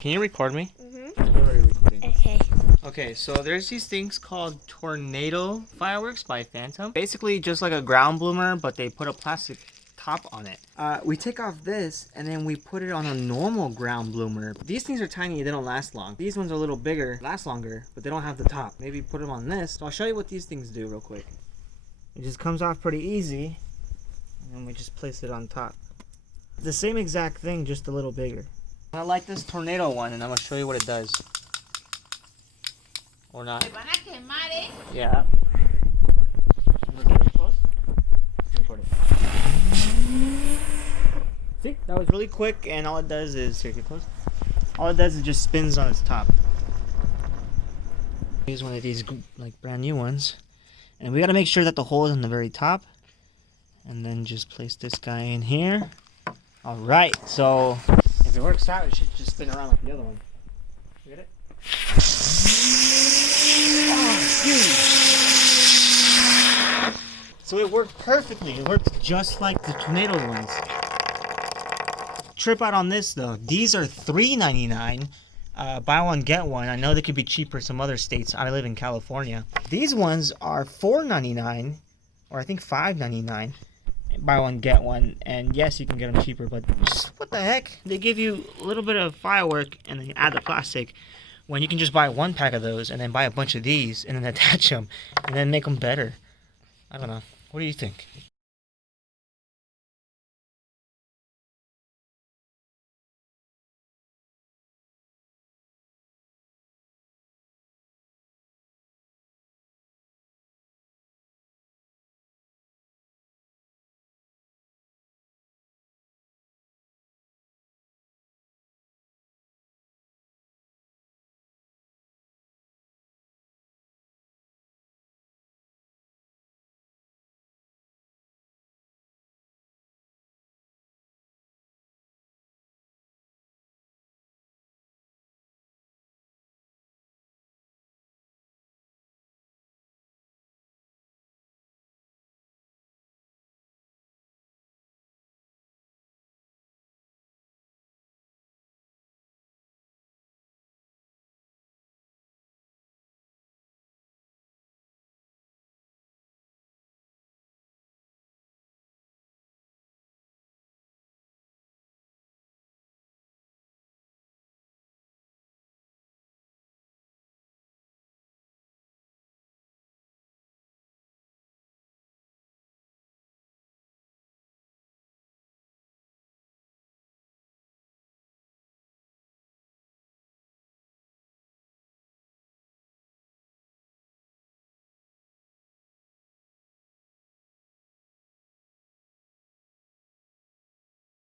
Can you record me? Mm-hmm. We're already recording. Okay. Okay, so there's these things called tornado fireworks by Phantom. Basically just like a ground bloomer, but they put a plastic top on it. We take off this and then we put it on a normal ground bloomer. These things are tiny, they don't last long. These ones are a little bigger, last longer, but they don't have the top. Maybe put them on this. So I'll show you what these things do real quick. It just comes off pretty easy, and then we just place it on top. The same exact thing, just a little bigger. I like this tornado one, and I'm gonna show you what it does. Or not. Yeah. See, that was really quick, and all it does is here, get close. All it does is just spins on its top. Here's one of these like brand new ones, and we gotta make sure that the hole is in the very top, and then just place this guy in here. All right, so if it works out, it should just spin around like the other one. You get it? Oh, huge! So it worked perfectly. It worked just like the tornado ones. Trip out on this though. These are $3.99. Buy one get one. I know they could be cheaper in some other states. I live in California. These ones are $4.99, or I think $5.99. Buy one get one, and yes, you can get them cheaper, but just, what the heck? They give you a little bit of firework and then add the plastic, when you can just buy one pack of those and then buy a bunch of these and then attach them and then make them better. I don't know. What do you think?